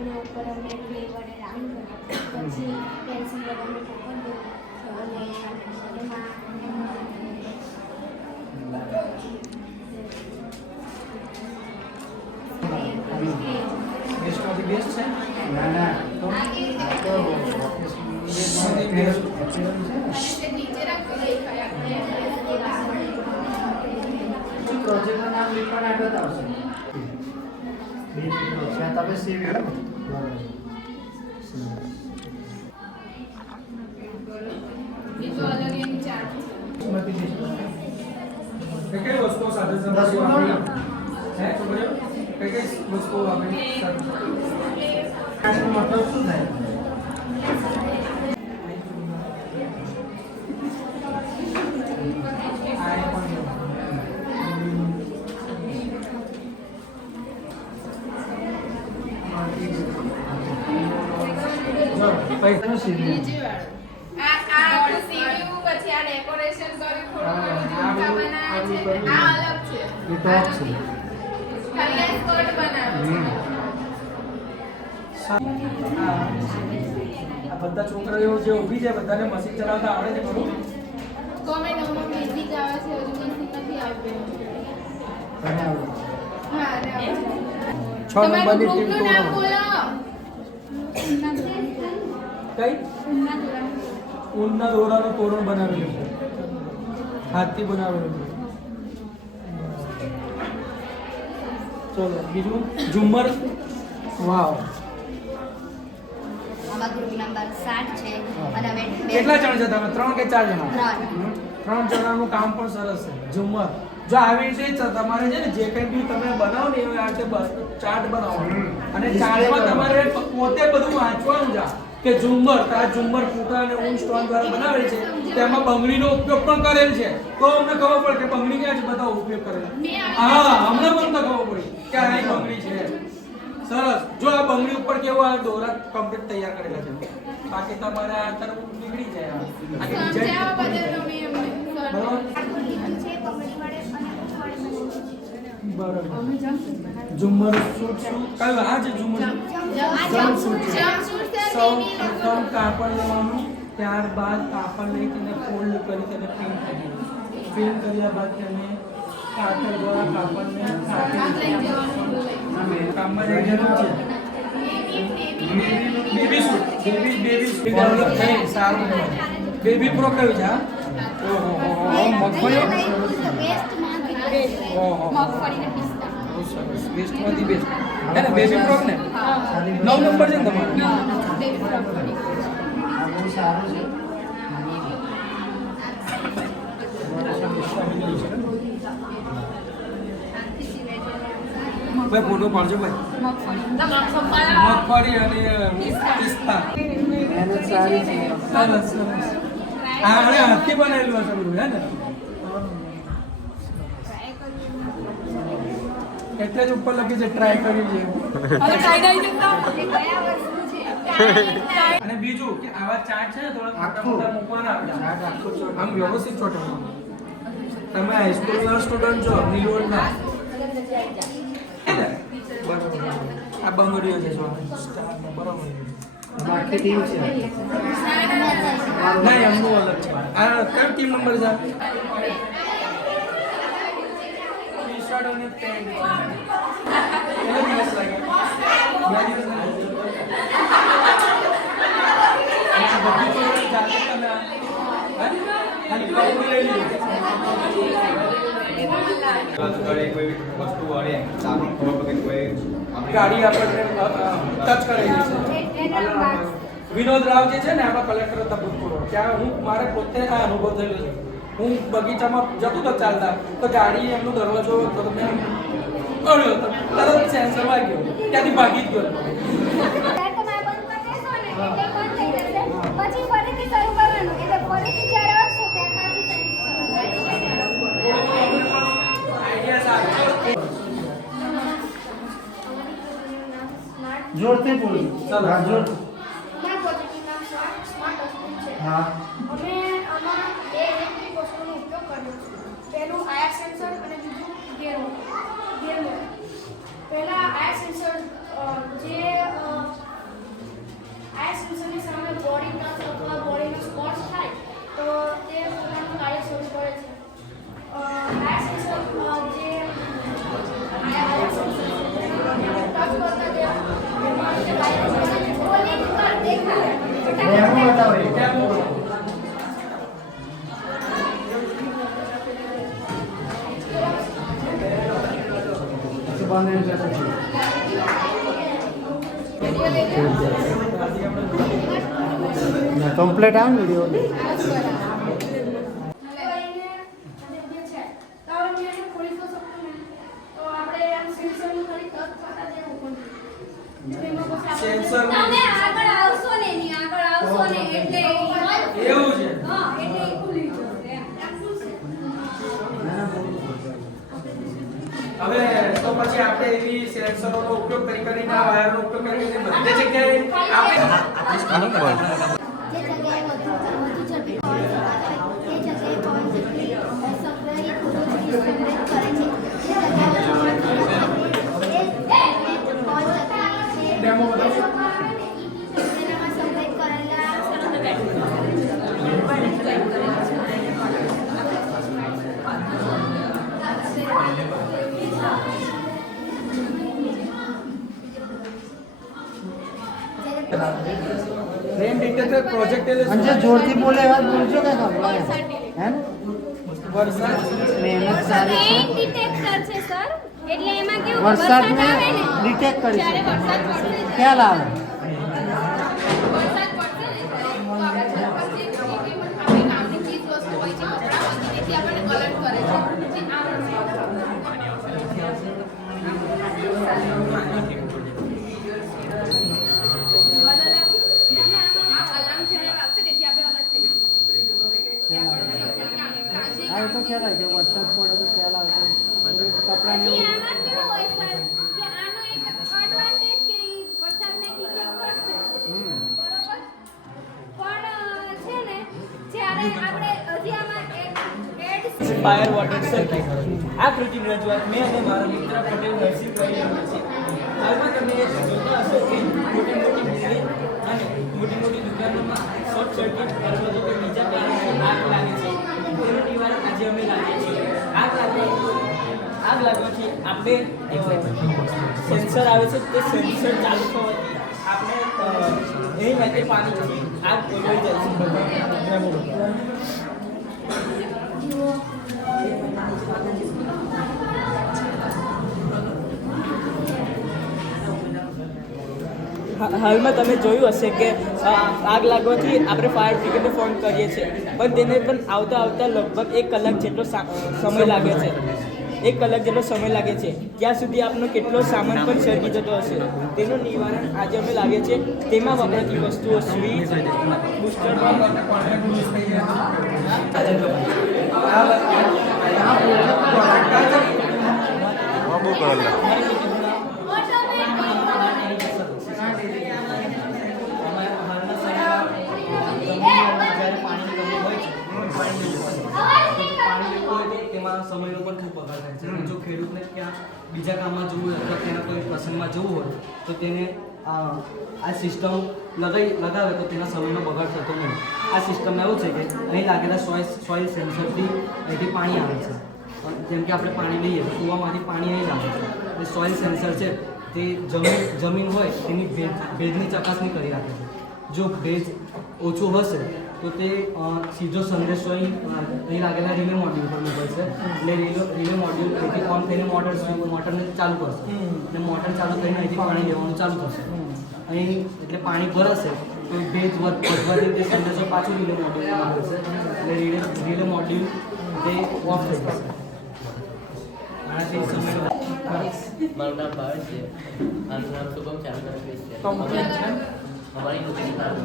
એના ઉપર અમે ક્લે વડે રાઉન્ડ કરીએ, પછી પેન્સિલ વડે અમે પેપર દોરીએ અને એમાં બેસ્ટમાંથી બેસ્ટ છે? ના પ્રોજેક્ટનું નામ લીખવાના આગળ આવશે. બે મિત્રો છે તમે સેવ કરો. કઈ વસ્તુઓ સાથે સાથે વાપરી હે છોકરીઓ કઈ વસ્તુઓ વાપરી આનો મતલબ શું થાય? પૈસાનો સીવી આ બધા છોકરાઓ જે ઊભી છે બધાને મશીન ચલાવતા આવડે છે ખરું? છ નંબરની ટીમ કઈ ઊનના દોરાનું તોરણ બનાવેલું છે, હાથથી બનાવેલું છે. ચલો બીજું ઝુમ્મર. વાવ. કેટલા જણ છે તમે? 3 કે 4 જણા? 3 જણાનું કામ પણ સરસ છે. ઝુમ્મર જો આવી રીતે તમારે છે ને જે કંઈ બી તમે બનાવો ને એ આ રીતે ચાર્ટ બનાવવાનો અને ચાર્ટમાં તમારે પોતે બધું વાંચવાનું છે કે ઝુમ્મર ઝુમ્મર ફૂટા અને ઊન સ્ટોન દ્વારા બનાવેલ છે, તેમાં બંગડીનો ઉપયોગ પણ કરેલ છે. તો અમને ખબર પડે કે બંગડી ક્યાં છે, બધા ઉપયોગ કરેલ. હા, અમને પણ તો ખબર પડી કે આ બંગડી છે. સરસ. જો આ બંગડી ઉપર કેવો આ દોરા કમ્પ્લીટ તૈયાર કરેલા છે, બાકી તમારે આ તરફ નીકળી જાય. બરાબર. ઝુમ્મર સૂટ શું કયું? આ જે ઝુમ્મર જમ્પસૂટ છે. સૌ પ્રથમ કાપડ લેવાનું, ત્યારબાદ કાપડ લઈ તેને ફોલ્ડ કરી તેને પિન કરવાનું. પિન કર્યા બાદ તેને કાતર દ્વારા કાપડને કામમાં લઈ જવાનું છે. બેબી સૂટ ડેવલપ થઈ સારું. બેબી પ્રો કયું છે? ઓહો મગફળી. બેસ્ટમાંથી બેસ્ટ હે ને? બેબી ફ્રોક ને 9 નંબર છે ને તમારો? બહુ સારું છે. ભાઈ ફોટો પાડજો ભાઈ. મગફળી અને પિસ્તા મહેનત સારી છે. સરસ સરસ. આ હાથથી બનાવેલું હશે બધું હે ને? એટલે જ ઉપર લખી છે ટ્રાય કરી છે. અને બીજું કે આવા ચાર્ટ છે ને થોડા મોટા મૂકવાના આપણે આમ વ્યવસ્થિત ચોટવાનું. તમે હાઈસ્કૂલના સ્ટુડન્ટ છો, નીલોડના. બરાબર. આ બંગડીઓ છે સ્ટારના. બરાબર. આખી ટીમ છે. નહીં, એમનું અલગ છે. આ કયો ટીમ નંબર છે? ટી-શર્ટ અને પેન્ટ. કેટલો દિવસ લાગે? 2 દિવસ લાગે. બધી ચોરી જાતે તમે ખાલી કપડું લઈ લીધું. કોઈ વસ્તુ વાળે સારું ખબર પડે કોઈ ગાડી આપણને ટચ કરેલી છે. વિનોદ રાવ જે છે ને આપણા કલેક્ટર હતા ભૂતપૂર્વ, ત્યાં હું મારે પોતે આ અનુભવ થયેલો છે. હું બગીચામાં જતો તો ચાલતા તો ગાડી એમનો દરવાજો તો તમે ગળ્યો તો તરત સેન્સર વાગ્યો, ત્યાંથી ભાગી જ ગયો. પછી ફરીથી શરૂ કરવાનું, એટલે ફરીથી જ્યારે અડશો ત્યારથી જોરથી બોલો. ચાલો જોર. હા. અમે આમાં 2 ઇલેક્ટ્રિક વસ્તુનો ઉપયોગ કર્યો છે. પહેલું આયર સેન્સર અને બીજું ગેર મોટર. પહેલા આયર સેન્સર જે કમ્પ્લીટ આવે ને વિડીયો સેન્સર તમે આગળ આવશો ને એની આગળ આવશો ને એટલે એવું છે. હા એટલે એ ખુલી જશે એમ. હવે તો પછી આપણે એવી સેન્સરોનો ઉપયોગ કરીને આ વાયરનો ઉપયોગ કરીને બધી જગ્યાએ આપણે જે જગ્યાએ વધુ ઝડપી પવન ફૂંકાતો હોય તે જગ્યાએ પવન ઝડપી સંગ્રહિત ઊર્જા સંગ્રહિત કરે છે. જે જગ્યાએ વધુ પવન ડેમો તેનામાં સંગ્રહિત કરેલા રેન ડિટેક્ટર પ્રોજેક્ટ અંજે જોરથી બોલે વાત બોલજો કે સંભળાય હે ને? વરસાદ મહેનત સારી છે રેન ડિટેક્ટર છે સર એટલે એમાં કેવું વરસાદને આવે ને ડિટેક્ટ કરી જ્યારે શકે વરસાદ પડશે ને ખ્યાલ આવે વરસાદ પડશે ને તો આપણે જે આપણી કામની ચીજ વસ્તુ હોય છે કપડાં હોય છે તેથી આપણને કલર કરે છે જે અલાર્મ જ્યારે વાગશે તેથી આપણે અલર્ટ થઈશું હા એ તો ખ્યાલ આવે કે વરસાદ પડે તો ખ્યાલ આવે તો કપડાને પછી આમાં કેવું હોય સર કે આનો એક એડવાન્ટેજ કે ઈ વરસાદને ડિટેક્ટ કરશે બરોબર પણ છે ને જ્યારે આપણે હજી આમાં એડ ફાયર વોટર સર્કિટ આ કૃત્રિમ રજૂઆત મેં અને મારા મિત્ર પટેલ નરસિંહ કરી રહ્યા છે. હાલમાં તમે જોતા હશો કે મોટી મોટી બિલ્ડિંગ અને મોટી મોટી દુકાનોમાં શોર્ટ સર્કિટ અથવા તો બીજા કારણે આગ લાગે છે. તેનું નિવારણ આજે અમે લાવીએ છીએ. આગ લાગવાથી આપણે સેન્સર આવે છે તે સેન્સર ચાલુ થવાથી આપણે એની માટે પાણીથી આગ ઓલવાઈ જાય છે. હાલમાં તમે જોયું હશે કે આગ લાગવાથી આપણે ફાયર બ્રિગેડને ફોન કરીએ છીએ પણ તેને પણ આવતા લગભગ 1 કલાક જેટલો સમય લાગે છે. 1 કલાક જેટલો સમય લાગે છે. ત્યાં સુધી આપનો કેટલો સામાન પણ સળગી જતો હશે. તેનું નિવારણ આજે અમે લાવીએ છીએ. તેમાં વપરાતી વસ્તુઓ સ્વિચ, બૂસ્ટર તેમાં સમયનો પણ ખૂબ બગાડ થાય છે. જો ખેડૂતને ક્યાં બીજા કામમાં જવું હોય અથવા તેના કોઈ પ્રસંગમાં જવું હોય તો તેને આ સિસ્ટમ લગાવે તો તેના સમયનો બગાડ થતો નહીં. આ સિસ્ટમમાં એવું છે કે અહીં લાગેલા સોઇલ સેન્સરથી અહીંથી પાણી આવે છે. જેમ કે આપણે પાણી લઈએ તો કૂવામાંથી પાણી અહીં આવે છે. એ સોઇલ સેન્સર છે તે જમીન હોય તેની ભેજની ચકાસણી કરી રાખે છે. જો ભેજ ઓછું હશે તો તે સીધો સંદેશો અહીં લાગેલા રિલે મોડ્યુલ પર મોકલશે. એટલે રિલે મોડ્યુલ અહીંથી ઓન થઈને મોટરને ચાલુ કરશે અને મોટર ચાલુ થઈને અહીંથી પાણી લેવાનું ચાલુ થશે. અહીં એટલે પાણી ભરાશે તો ભેજ વધવાથી તે સંદેશો પાછું રિલે મોડ્યુલમાં મોકલશે. એટલે રિલે મોડ્યુલ તે ઓફ થઈ જશે. આનાથી સમય મારું નામ ભાવેશ છે. આનું નામ શુભમ ચાલુકરપેશ છે. કમ્પ્લીટ છે. અમારી નોકરી carbon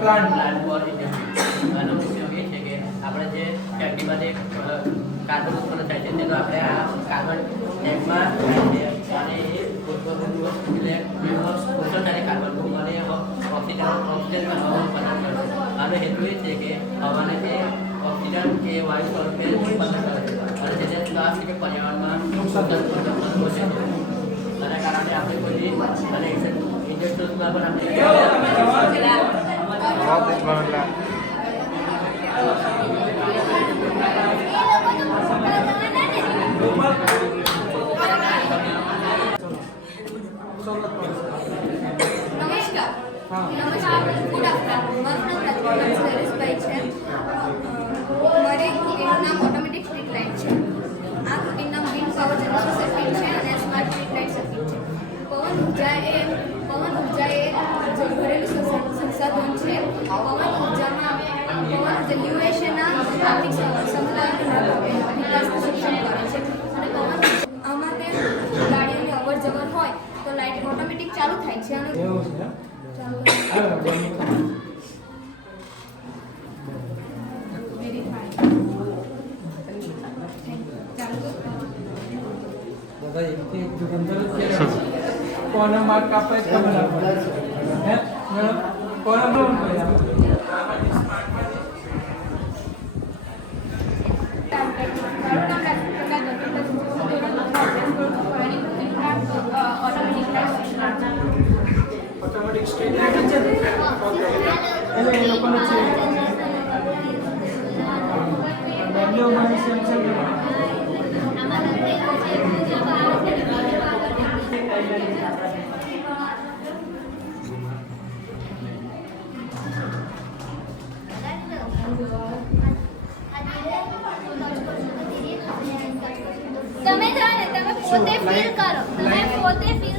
plant plant for industry. આનો ઉપયોગ એ છે કે આપણે જે ફેક્ટરીમાંથી કાર્બન ઉત્પન્ન થાય છે તેનો આપણે આ કાર્બન ટેન્કમાં નાખીએ અને એ ઓછો થાય કાર્બન અને ઓક્સિજન હવાનું ઉત્પન્ન કરશે. આનો હેતુ એ છે કે હવાને જે ઓક્સિજન એ વાયુ સ્વરૂપે ઉત્પન્ન કરે છે અને તેને શ્વાસ કે પર્યાવરણમાં નુકસાન પહોંચે છે. આના કારણે આપણે કોઈ અને ઇન્ડસ્ટ્રીઝમાં પણ નમસ્કાર. Good afternoon. મારું નામ નરેશભાઈ છે. મારે એનું નામ ઓટોમેટિક સ્ટ્રીટ લાઇટ છે. આ એનું નામ વિન્ડ પાવર જનરેશન સર્કિટ છે અને સ્માર્ટ સ્ટ્રીટ લાઇટ સર્કિટ છે. ઉર્જા એ ઘરેલું સંસાધન છે. પવન ઉર્જામાં યુએસએના આર્થિક સમુદાયનો વિકાસને સક્ષમ કરે છે. અને પવન આમાં તે ગાડીઓની અવર જવર હોય તો લાઇટ ઓટોમેટિક ચાલુ થાય છે. અને એવું છે ચાલુ વેરીફાઈ ચાલુ દાદા એકથી એક દુકાનદાર જ કે કોનો માર્ક કાપાય તો ખબર ના પડે. હે મેડમ કોનો માર્ક કાપાય? ઓટોમેટિક સ્ટ્રીટ લાઇટ છે ને? એટલે એ લોકોને છે બંને મારી સેમ છે ને? તમે જાણે તમે પોતે ફીલ કરો. તમે પોતે ફીલ